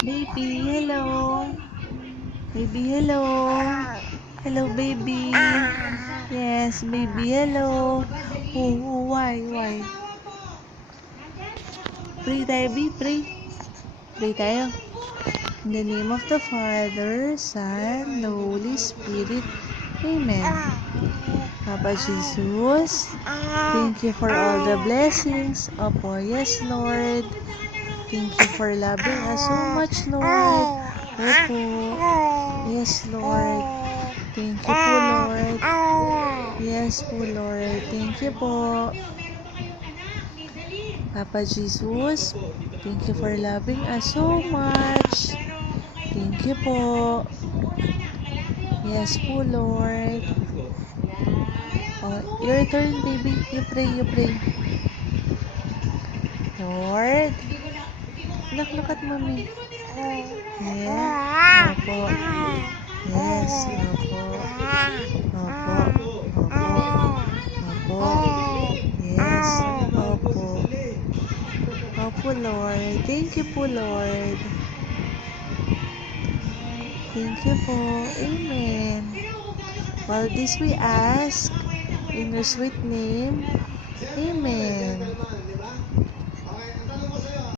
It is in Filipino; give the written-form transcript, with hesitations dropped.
Baby, hello. Baby, hello. Hello, baby. Yes, baby, hello. Oh, why? Pray tayo, baby, pray. Pray tayo. In the name of the Father, Son, the Holy Spirit. Amen. Papa Jesus, thank you for all the blessings. Opo, yes, Lord. Thank you for loving us so much, Lord. Opo. Yes, Lord. Thank you po, Lord. Yes po, Lord. Thank you po. Papa Jesus, thank you for loving us so much. Thank you po. Yes po, Lord. Oh, your turn, baby. You pray. Lord. Look at mommy. Yeah. Opo. Yes. Opo. Yes. Opo, Lord. Thank you po, Lord. Thank you po. Amen. All this we ask in your sweet name. Amen.